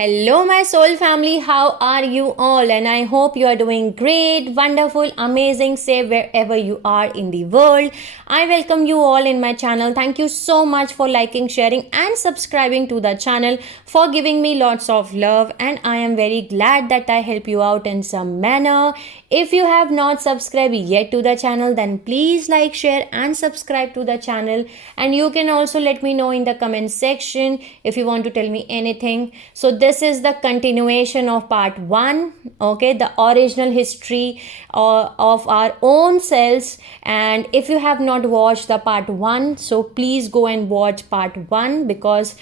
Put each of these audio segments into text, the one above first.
Hello, my soul family. How are you all? And I hope you are doing great, wonderful, amazing, safe wherever you are in the world. I welcome you all in my channel. Thank you so much for liking, sharing, and subscribing to the channel, for giving me lots of love. And I am very glad that I help you out in some manner. If you have not subscribed yet to the channel, then please like, share, and subscribe to the channel. And you can also let me know in the comment section if you want to tell me anything. So this is the continuation of part 1, okay, the original history of our own cells. And if you have not watched the part 1, so please go and watch part 1, because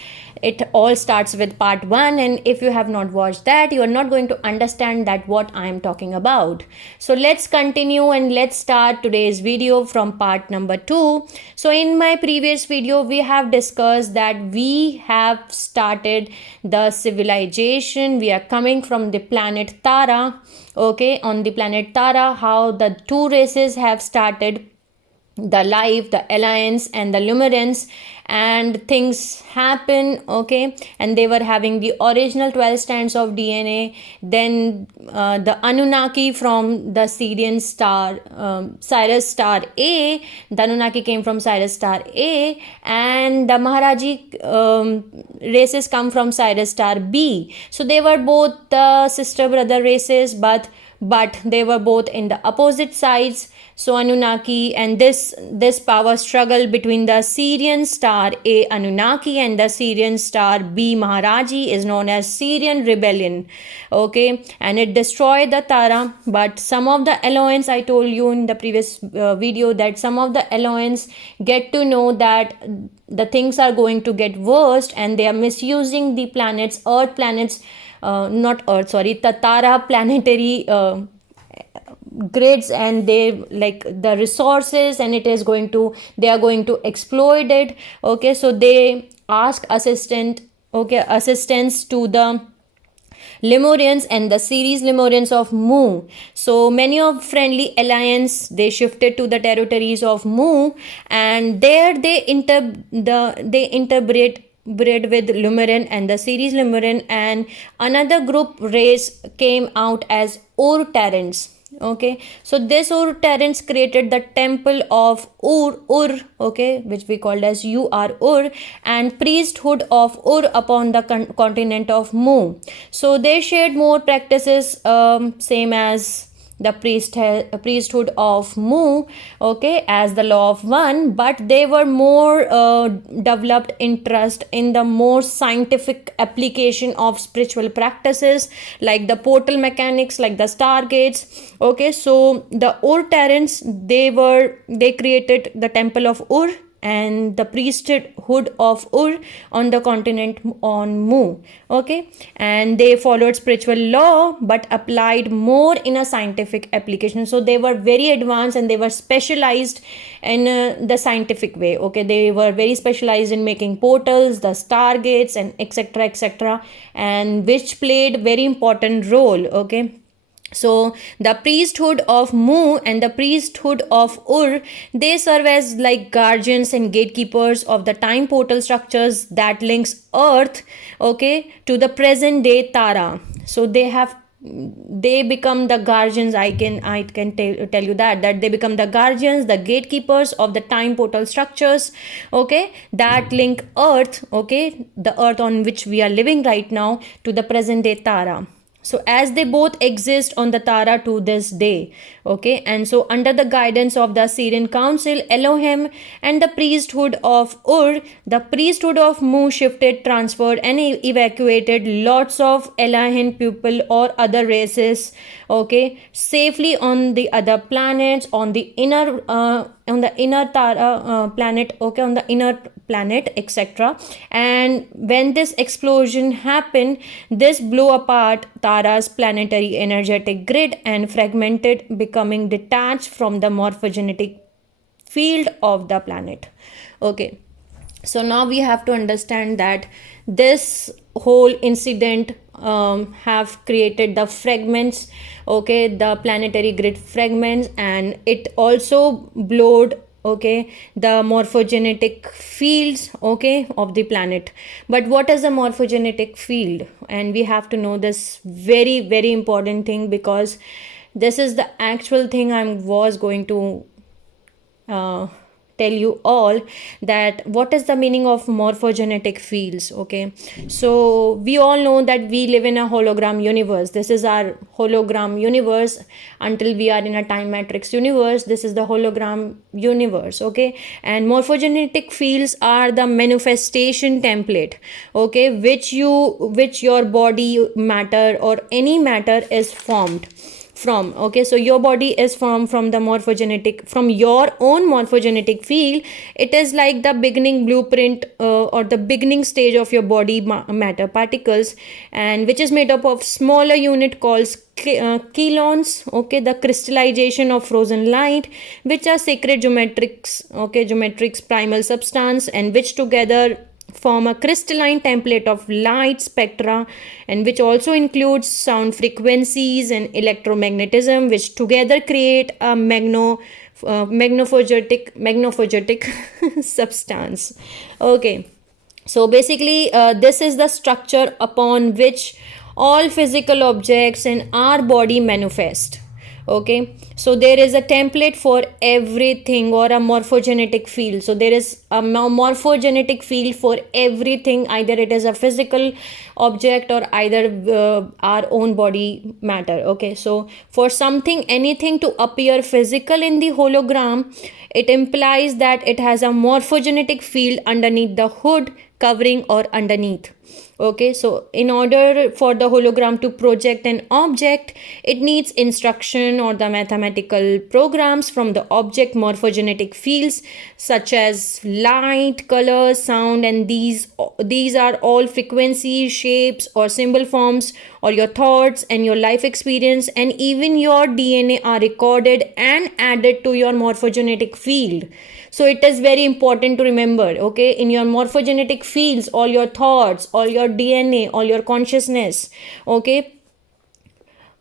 it all starts with part 1, and if you have not watched that, you are not going to understand that what I am talking about. So let's continue and let's start today's video from part number 2. So in my previous video, we have discussed that we have started the civilization. We are coming from the planet Tara, okay, on the planet Tara, how the two races have started the life, the alliance and the Lumerians, and things happen, okay, and they were having the original 12 strands of DNA. Then the Anunnaki from the Sirian star, Sirius star A, the Anunnaki came from Sirius star A, and the Maharaji races come from Sirius star B. So they were both the sister brother races, but they were both in the opposite sides. So Anunnaki, and this power struggle between the Sirian star A Anunnaki and the Sirian star B Maharaji is known as Sirian rebellion, okay, and it destroyed the Tara. But some of the Elohians, I told you in the previous video, that some of the Elohians get to know that the things are going to get worse, and they are misusing the planets, Earth planets, not Earth, sorry, the Tara planetary grids, and they like the resources, and they are going to exploit it, okay. So they ask assistance to the Lemurians and the series Lemurians of Mu. So many of friendly alliance, they shifted to the territories of Mu, and there they interbred with Lemurian and the series Lemurian, and another group race came out as Ur-Terrans. Okay, so this Ur-Terrans created the temple of Ur, okay, which we called as Ur, and priesthood of Ur upon the continent of Mu. So they shared more practices, same as the priesthood of Mu, okay, as the law of one, but they were more developed interest in the more scientific application of spiritual practices, like the portal mechanics, like the stargates, okay. So the Ur-Terrans, they created the temple of Ur and the priesthood of Ur on the continent on Mu, okay, and they followed spiritual law but applied more in a scientific application. So they were very advanced and they were specialized in the scientific way, okay. They were very specialized in making portals, the stargates, and etc., and which played very important role, okay. So the priesthood of Mu and the priesthood of Ur, they serve as like guardians and gatekeepers of the time portal structures that links Earth, okay, to the present day Tara. So they become the guardians. I can tell you that they become the guardians, the gatekeepers of the time portal structures, okay, that link Earth, okay, the Earth on which we are living right now, to the present day Tara. So as they both exist on the Tara to this day, okay, and so under the guidance of the Syrian Council, Elohim, and the priesthood of Ur, the priesthood of Mu shifted, transferred, and evacuated lots of Elohim people or other races, okay, safely on the other planets, on the inner Tara planet, okay, on the inner planet, etc. And when this explosion happened, this blew apart Tara's planetary energetic grid and fragmented, becoming detached from the morphogenetic field of the planet, okay. So now we have to understand that this whole incident have created the fragments, okay, the planetary grid fragments, and it also blowed, okay, the morphogenetic fields, okay, of the planet. But what is the morphogenetic field? And we have to know this very, very important thing, because this is the actual thing I was going to uh, tell you all, that what is the meaning of morphogenetic fields. Okay, so we all know that we live in a hologram universe. This is our hologram universe. Until we are in a time matrix universe, this is the hologram universe. Okay, and morphogenetic fields are the manifestation template, okay, which your body matter or any matter is formed from. Okay, so your body is formed from the morphogenetic, from your own morphogenetic field. It is like the beginning blueprint, or the beginning stage of your body matter particles, and which is made up of smaller unit called chelons. Okay, the crystallization of frozen light, which are sacred geometrics, okay, geometrics primal substance, and which together form a crystalline template of light spectra, and which also includes sound frequencies and electromagnetism, which together create a magnophogetic substance. Okay, so basically, this is the structure upon which all physical objects in our body manifest. Okay, so there is a template for everything, or a morphogenetic field. So there is a morphogenetic field for everything, either it is a physical object or either our own body matter. Okay, so for something, anything to appear physical in the hologram, it implies that it has a morphogenetic field underneath the hood, covering, or underneath. Okay, so in order for the hologram to project an object, it needs instruction or the mathematical programs from the object morphogenetic fields, such as light, color, sound, and these are all frequencies, shapes, or symbol forms, or your thoughts and your life experience, and even your DNA are recorded and added to your morphogenetic field. So it is very important to remember, okay, in your morphogenetic fields, all your thoughts, all your DNA, all your consciousness, okay,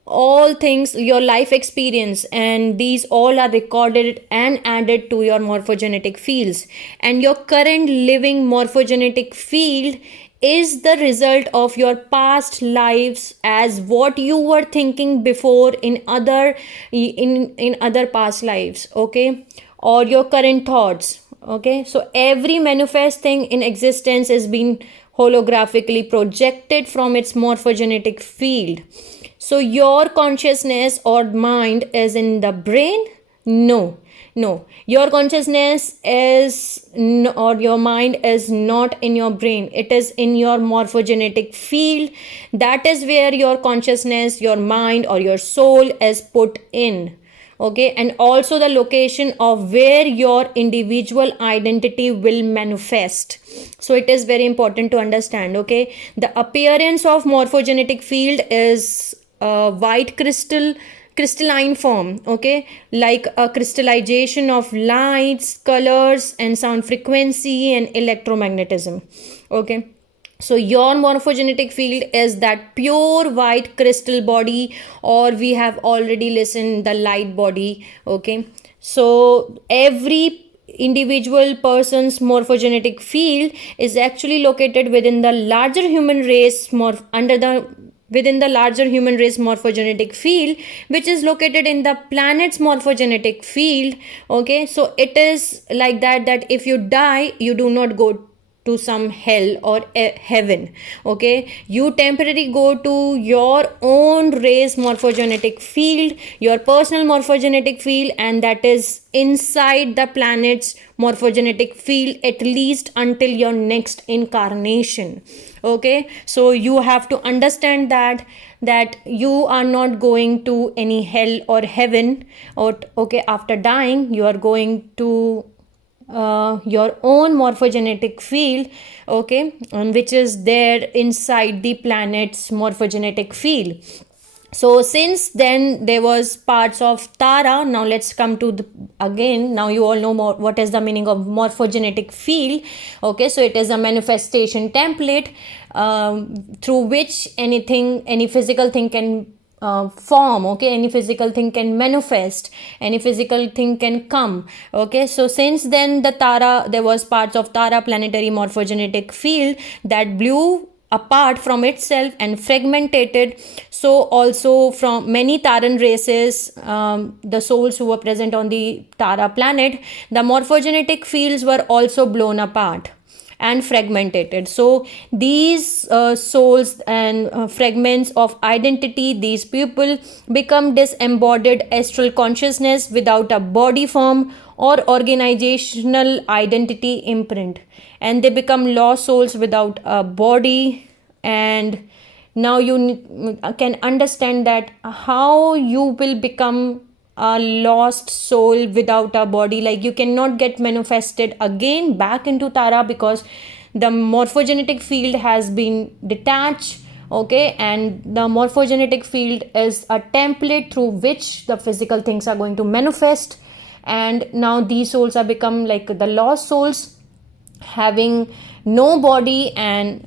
all things, your life experience, and these all are recorded and added to your morphogenetic fields. And your current living morphogenetic field is the result of your past lives, as what you were thinking before in other past lives. Okay, or your current thoughts. Okay, so every manifest thing in existence is being holographically projected from its morphogenetic field. So your consciousness or mind is in the brain? No, no, your consciousness is or your mind is not in your brain. It is in your morphogenetic field. That is where your consciousness, your mind, or your soul is put in. Okay, and also the location of where your individual identity will manifest. So it is very important to understand. Okay, the appearance of morphogenetic field is a white crystalline form, okay, like a crystallization of lights, colors, and sound frequency and electromagnetism. Okay, so your morphogenetic field is that pure white crystal body, or we have already listened the light body. Okay, so every individual person's morphogenetic field is actually located within the larger human race within the larger human race morphogenetic field, which is located in the planet's morphogenetic field. Okay, so it is like that if you die, you do not go to some hell or heaven. Okay, you temporarily go to your own race morphogenetic field, your personal morphogenetic field, and that is inside the planet's morphogenetic field, at least until your next incarnation. Okay, so you have to understand that you are not going to any hell or heaven, or okay, after dying you are going to your own morphogenetic field. Okay, and which is there inside the planet's morphogenetic field. So since then there was parts of Tara. Now let's come to again, now you all know more what is the meaning of morphogenetic field. Okay, so it is a manifestation template through which any physical thing can form, okay, any physical thing can manifest, any physical thing can come, okay. So since then there was parts of Tara planetary morphogenetic field that blew apart from itself and fragmented. So also from many Taran races, the souls who were present on the Tara planet, the morphogenetic fields were also blown apart and fragmented. So these souls and fragments of identity, these people become disembodied astral consciousness without a body form or organizational identity imprint, and they become lost souls without a body. And now you can understand that how you will become a lost soul without a body. Like, you cannot get manifested again back into Tara because the morphogenetic field has been detached, okay, and the morphogenetic field is a template through which the physical things are going to manifest. And now these souls are become like the lost souls having no body, and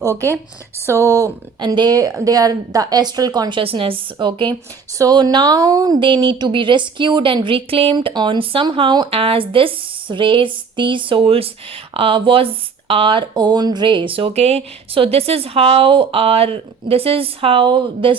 okay, so and they are the astral consciousness, okay. So now they need to be rescued and reclaimed on somehow, as this race, these souls was our own race, okay. So this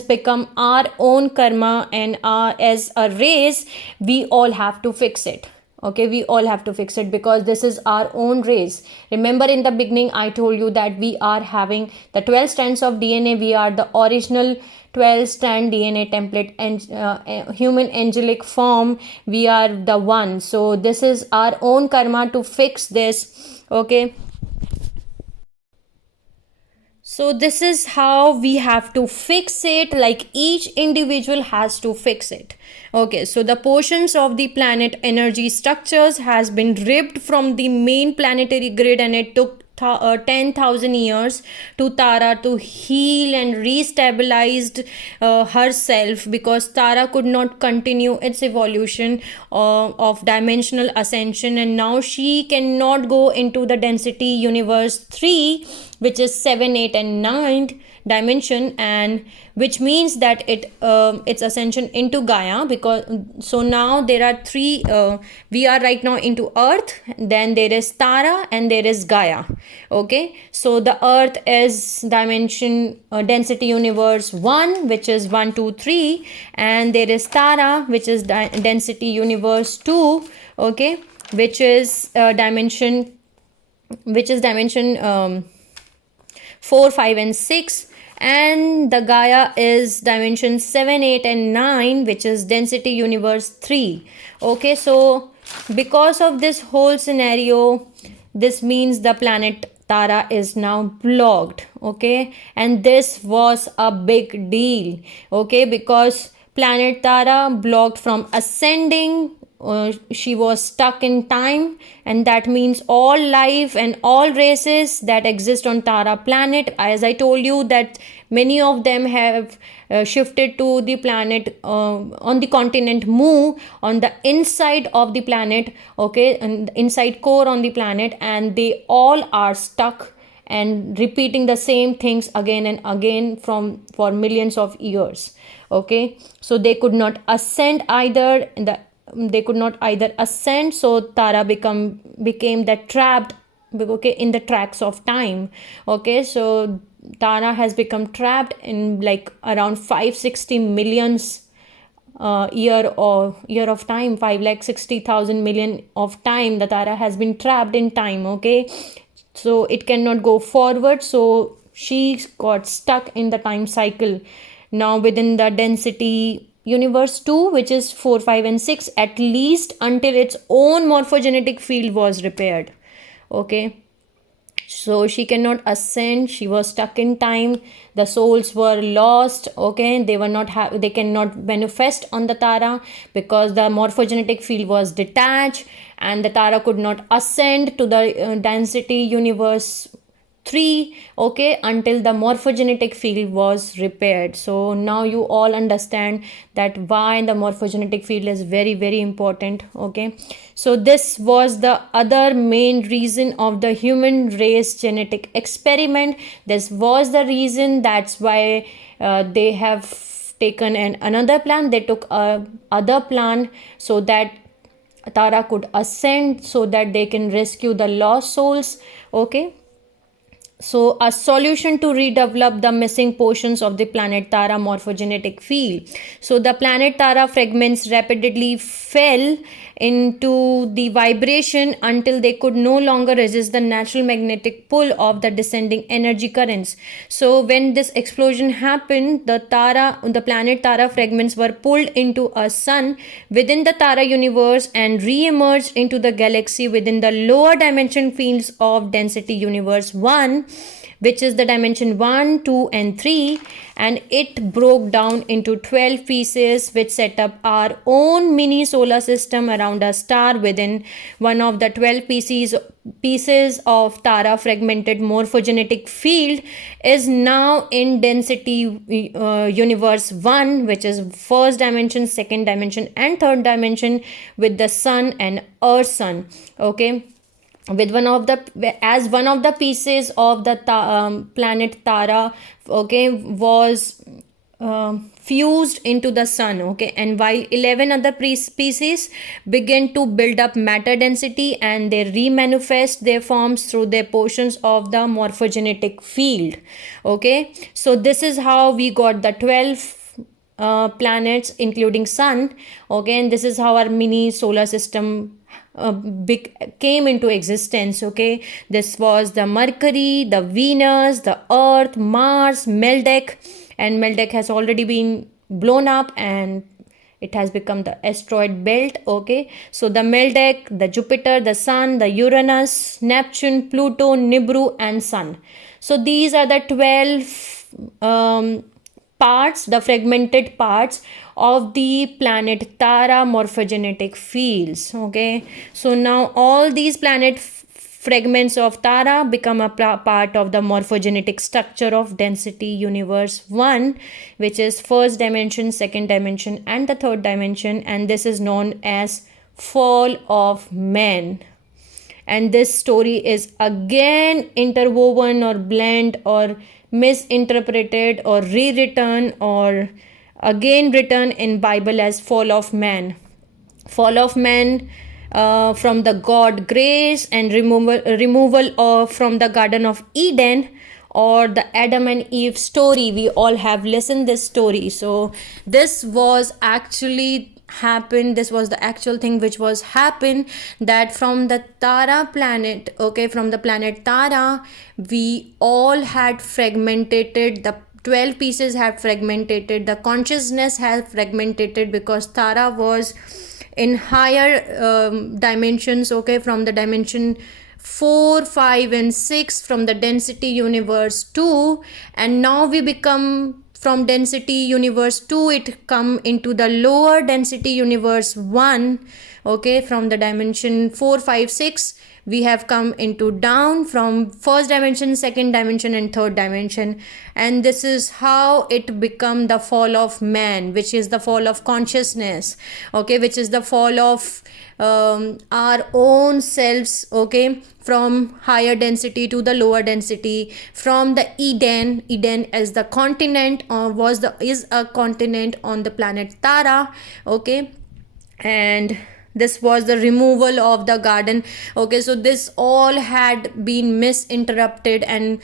become our own karma, and as a race we all have to fix it, okay. We all have to fix it because this is our own race. Remember, in the beginning I told you that we are having the 12 strands of DNA. We are the original 12 strand DNA template, and human angelic form, we are the one. So this is our own karma to fix this, okay. So this is how we have to fix it, like each individual has to fix it, okay. So the portions of the planet energy structures has been ripped from the main planetary grid, and it took 10,000 years to Tara to heal and restabilized herself, because Tara could not continue its evolution of dimensional ascension, and now she cannot go into the density universe 3, which is 7, 8 and 9 dimension, and which means that its ascension into Gaia. Because so now there are three, we are right now into Earth, then there is Tara, and there is Gaia, okay. So the Earth is dimension density universe 1, which is 1 2 3, and there is Tara, which is density universe 2, okay, which is dimension 4 5 and 6, and the Gaia is dimension 7 8 and 9, which is density universe 3, okay. So because of this whole scenario, this means the planet Tara is now blocked, okay, and this was a big deal, okay, because planet Tara blocked from ascending. She was stuck in time, and that means all life and all races that exist on Tara planet, as I told you, that many of them have shifted to the planet on the continent Mu, on the inside of the planet, okay, and inside core on the planet, and they all are stuck and repeating the same things again and again for millions of years, okay. So they could not ascend either, so Tara became that trapped, okay, in the tracks of time, okay. So Tara has become trapped in like around 560 millions year of time, 5,60,000 million of time. The Tara has been trapped in time, okay. So it cannot go forward, so she got stuck in the time cycle now within the density universe 2, which is 4 5 and 6, at least until its own morphogenetic field was repaired, okay. So she cannot ascend, she was stuck in time, the souls were lost, okay. They cannot manifest on the Tara because the morphogenetic field was detached, and the Tara could not ascend to the density universe 3, okay, until the morphogenetic field was repaired. So now you all understand that why the morphogenetic field is very very important, okay. So this was the other main reason of the human race genetic experiment. This was the reason, that's why they have taken another plan. They took a other plan so that Tara could ascend, so that they can rescue the lost souls. Okay, so a solution to redevelop the missing portions of the planet Tara morphogenetic field. So the planet Tara fragments rapidly fell into the vibration until they could no longer resist the natural magnetic pull of the descending energy currents. So when this explosion happened, the planet Tara fragments were pulled into a sun within the Tara universe and re-emerged into the galaxy within the lower dimension fields of density universe 1, which is the dimension 1, 2 and 3, and it broke down into 12 pieces, which set up our own mini solar system around a star within one of the 12 pieces of Tara fragmented morphogenetic field is now in density universe 1, which is first dimension, second dimension and third dimension, with the sun and earth sun. Okay, with one of the pieces of the planet Tara, okay, was fused into the sun. Okay, and while 11 other species begin to build up matter density, and they remanifest their forms through their portions of the morphogenetic field. Okay, so this is how we got the 12 planets including sun. Okay, and this is how our mini solar system came into existence. Okay, this was the Mercury, the Venus, the Earth, Mars, Meldick, and Meldick has already been blown up and it has become the asteroid belt. Okay, so the Meldick, the Jupiter, the Sun, the Uranus, Neptune, Pluto, Nibiru and Sun. So these are the 12 parts, the fragmented parts of the planet Tara morphogenetic fields. Okay, so now all these fragments of Tara become a part of the morphogenetic structure of density universe 1, which is first dimension, second dimension and the third dimension, and this is known as fall of man. And this story is again interwoven or blend or misinterpreted or rewritten or again written in Bible as fall of man. Fall of man from the god grace and removal from the Garden of Eden, or the Adam and Eve story. We all have listened this story. So this was actually happened, this was the actual thing which was happened, that from the Tara planet, okay, from the planet Tara, we all had fragmented, the 12 pieces had fragmented, the consciousness had fragmented, because Tara was in higher dimensions. Okay, from the dimension 4, 5 and 6, from the density universe 2, and now we become from density universe 2, it come into the lower density universe 1. Okay, from the dimension 4, 5, 6, we have come into down from first dimension, second dimension and third dimension, and this is how it become the fall of man, which is the fall of consciousness. Okay, which is the fall of our own selves. Okay, from higher density to the lower density, from the Eden as the continent, is a continent on the planet Tara. Okay, and this was the removal of the garden. Okay, so this all had been misinterpreted and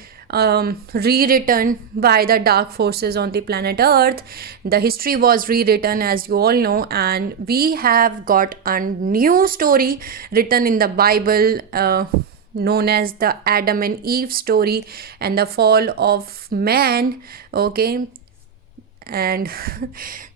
rewritten by the dark forces on the planet Earth. The history was rewritten, as you all know, and we have got a new story written in the Bible, known as the Adam and Eve story and the fall of man. Okay, and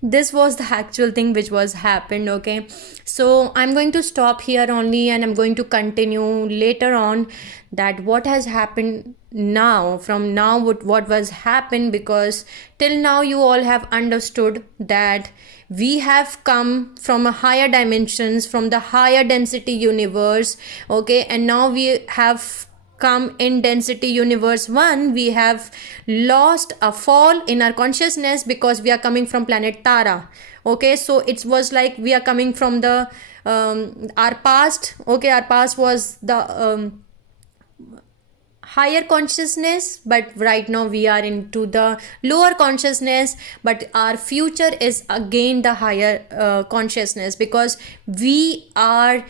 this was the actual thing which was happened. Okay, so I'm going to stop here only, and I'm going to continue later on that what has happened now, from now what was happened, because till now you all have understood that we have come from a higher dimensions, from the higher density universe. Okay, and now we have come in density universe 1. We have lost a fall in our consciousness because we are coming from planet Tara. Okay, so it was like we are coming from the our past. Okay, our past was the higher consciousness, but right now we are into the lower consciousness, but our future is again the higher consciousness, because we are,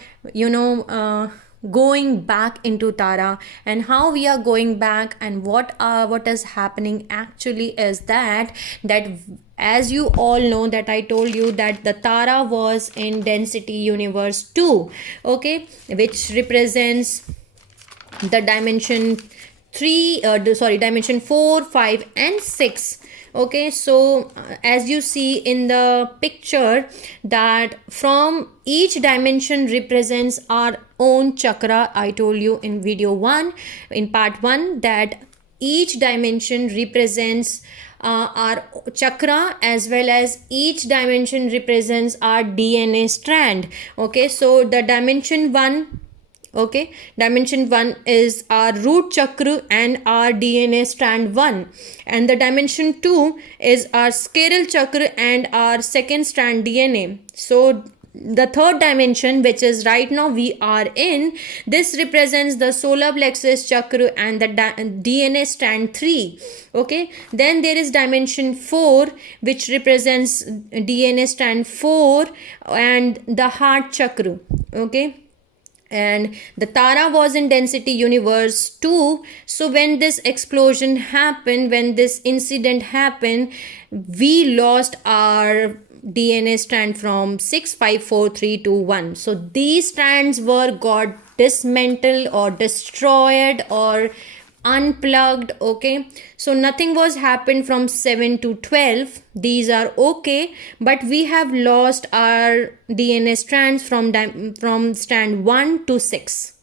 going back into Tara. And how we are going back and what is happening actually is that as you all know, that I told you that the Tara was in density universe 2, okay, which represents the dimension 3 dimension 4, 5 and 6. Okay, so as you see in the picture, that from each dimension represents our own chakra. I told you in video 1, in part 1, that each dimension represents our chakra, as well as each dimension represents our DNA strand. Okay, so the dimension 1, okay, dimension 1 is our root chakra and our DNA strand 1, and the dimension 2 is our scale chakra and our second strand DNA. So the third dimension, which is right now we are in, this represents the solar plexus chakra and the DNA strand 3. Okay, then there is dimension 4, which represents DNA strand 4 and the heart chakra. Okay, and the Tara was in density universe 2. So when this explosion happened, when this incident happened, we lost our DNA strand from 6, 5, 4, 3, 2, 1. So these strands got dismantled or destroyed or unplugged. Okay, so nothing was happened from 7 to 12. These are okay, but we have lost our DNA strands from strand 1 to 6.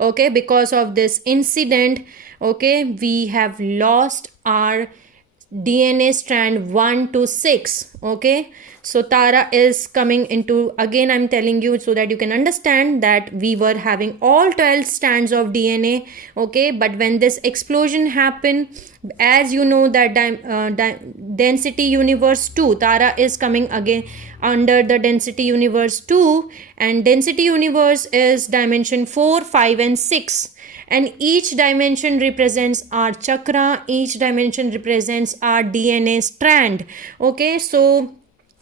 Okay, because of this incident, okay, we have lost our DNA strand 1 to 6. Okay, so Tara is coming into, again I'm telling you so that you can understand that we were having all 12 strands of DNA. Okay, but when this explosion happened, as you know that density universe 2, Tara is coming again under the density universe 2, and density universe is dimension 4, 5 and 6, and each dimension represents our chakra, each dimension represents our DNA strand. Okay, so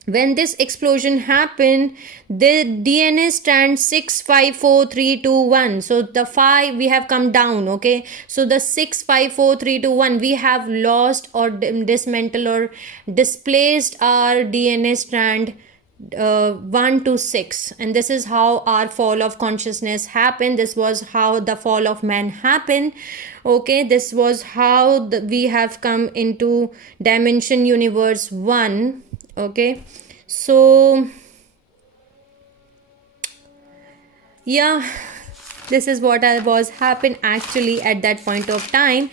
when this explosion happened, the DNA strand 6, 5, 4, 3, 2, 1. So the 5 we have come down. Okay, so the 6, 5, 4, 3, 2, 1, we have lost or dismantled or displaced our DNA strand 1 to 6, and this is how our fall of consciousness happened. This was how the fall of man happened. Okay, this was how we have come into dimension universe 1. Okay, so yeah, this is what I was happened actually at that point of time.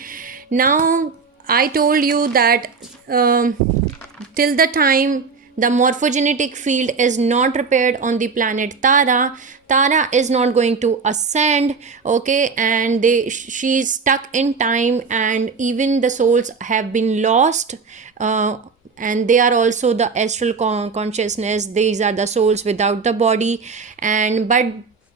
Now I told you that till the time the morphogenetic field is not repaired on the planet Tara, Tara is not going to ascend. Okay, and she's stuck in time, and even the souls have been lost, and they are also the astral consciousness. These are the souls without the body, and but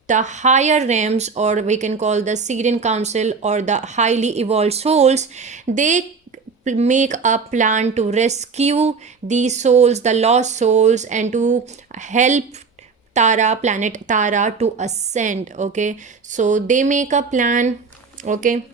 the higher realms, or we can call the Syrian Council or the highly evolved souls, they make a plan to rescue these souls, the lost souls, and to help Tara, planet Tara, to ascend. Okay, so they make a plan. Okay,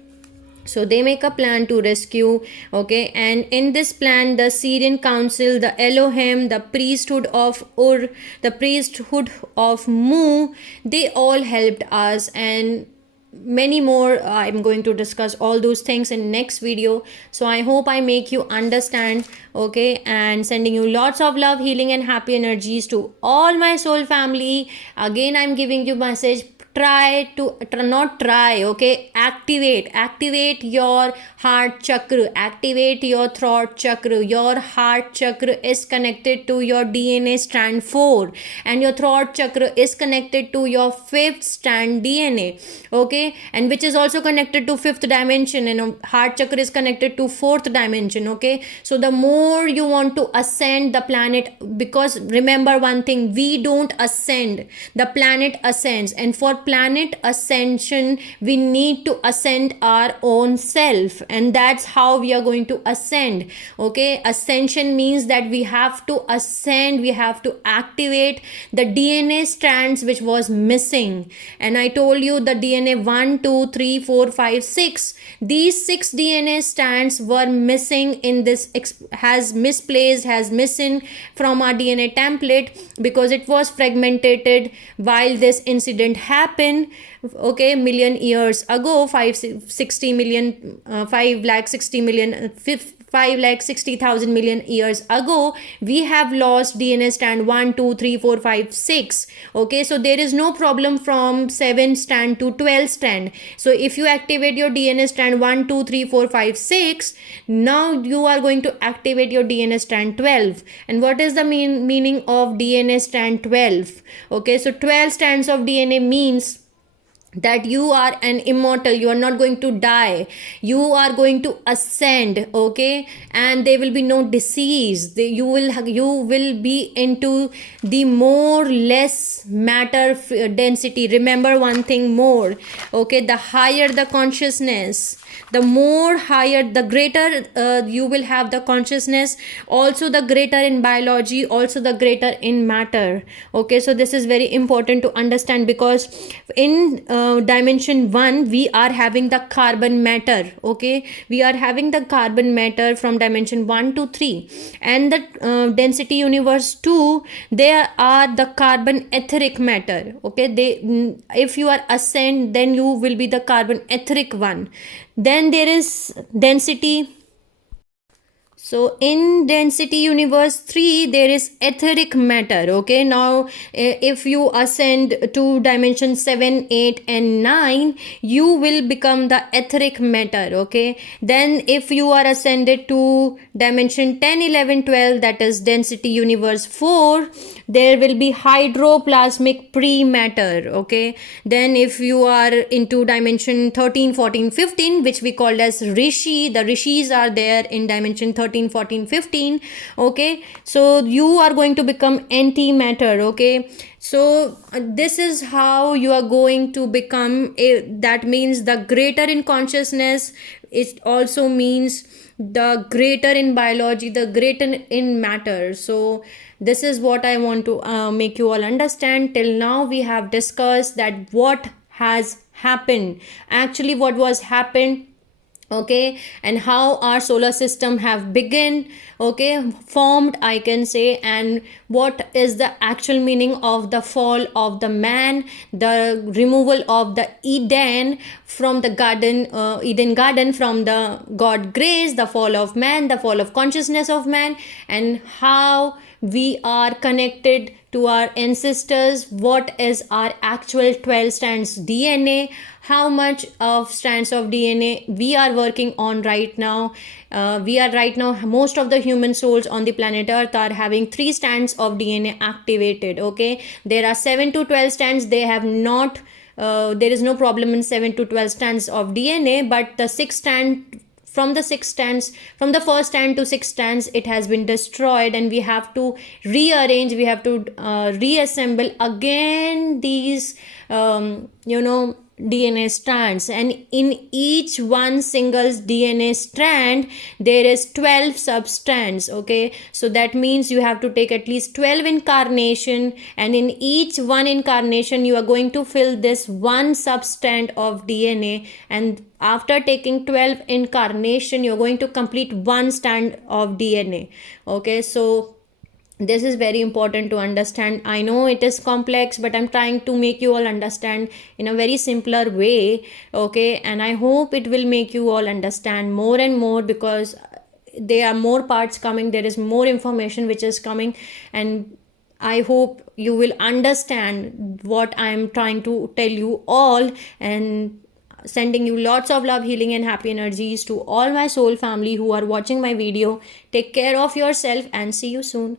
so they make a plan to rescue. Okay, and in this plan, the Syrian Council, the Elohim, the priesthood of Ur, the priesthood of Mu, they all helped us, and many more. I'm going to discuss all those things in next video. So I hope I make you understand. Okay, and sending you lots of love, healing and happy energies to all my soul family. Again, I'm giving you message, activate your heart chakra, activate your throat chakra. Your heart chakra is connected to your DNA strand 4, and your throat chakra is connected to your 5th strand DNA. Okay, and which is also connected to 5th dimension, and heart chakra is connected to 4th dimension. Okay, so the more you want to ascend the planet, because remember one thing, we don't ascend, the planet ascends, and for planet ascension, we need to ascend our own self, and that's how we are going to ascend. Okay, ascension means that we have to ascend, we have to activate the DNA strands which was missing. And I told you the DNA 1 2 3 4 5 6, these 6 DNA strands were missing in this, has misplaced, has missing from our DNA template, because it was fragmented while this incident happened. Okay, million years ago, 560 million 5 lakh 60 million 5 lakh 60,000 million years ago, we have lost DNA strand 1 2 3 4 5 6. Okay, so there is no problem from 7 strand to 12 strand. So if you activate your DNA strand 1 2 3 4 5 6, now you are going to activate your DNA strand 12. And what is the meaning of DNA strand 12? Okay, so 12 strands of DNA means that you are an immortal, you are not going to die, you are going to ascend. Okay, and there will be no disease, you will be into the more less matter density. Remember one thing more, okay, the higher the consciousness, the more higher, the greater you will have the consciousness, also the greater in biology, also the greater in matter. Okay, so this is very important to understand, because in dimension 1 we are having the carbon matter. Okay, we are having the carbon matter from dimension 1 to 3, and the density universe 2, there are the carbon etheric matter. Okay, if you are ascend, then you will be the carbon etheric one. Then there is density. So in density universe 3, there is etheric matter. Okay, now if you ascend to dimension 7 8 and 9, you will become the etheric matter. Okay, then if you are ascended to dimension 10 11 12, that is density universe 4, there will be hydroplasmic pre-matter. Okay, then if you are into dimension 13 14 15, which we called as rishi, the rishis are there in dimension 13 14 15. Okay, so you are going to become antimatter. Okay, so this is how you are going to become that means the greater in consciousness. It also means the greater in biology, the greater in matter. So this is what I want to make you all understand. Till now we have discussed that what has happened, actually what was happened. Okay, and how our solar system have begun, okay, formed, I can say, and what is the actual meaning of the fall of the man, the removal of the Eden from the garden, Eden garden from the God grace, the fall of man, the fall of consciousness of man, and how we are connected to our ancestors, what is our actual 12 strands DNA, how much of strands of DNA we are working on right now. We are right now, most of the human souls on the planet Earth are having 3 strands of DNA activated. Okay, there are 7 to 12 strands, they have not there is no problem in 7 to 12 strands of DNA, but the 6 strand, from the 6 strands, from the first strand to 6 strands, it has been destroyed, and we have to rearrange, we have to reassemble again these DNA strands, and in each one single DNA strand there is 12 substrands. Okay, so that means you have to take at least 12 incarnation, and in each one incarnation you are going to fill this one substrand of DNA, and after taking 12 incarnation you're going to complete one strand of DNA. Okay, so this is very important to understand. I know it is complex, but I'm trying to make you all understand in a very simpler way. Okay, and I hope it will make you all understand more and more, because there are more parts coming, there is more information which is coming, and I hope you will understand what I'm trying to tell you all. And sending you lots of love, healing and happy energies to all my soul family who are watching my video. Take care of yourself and see you soon.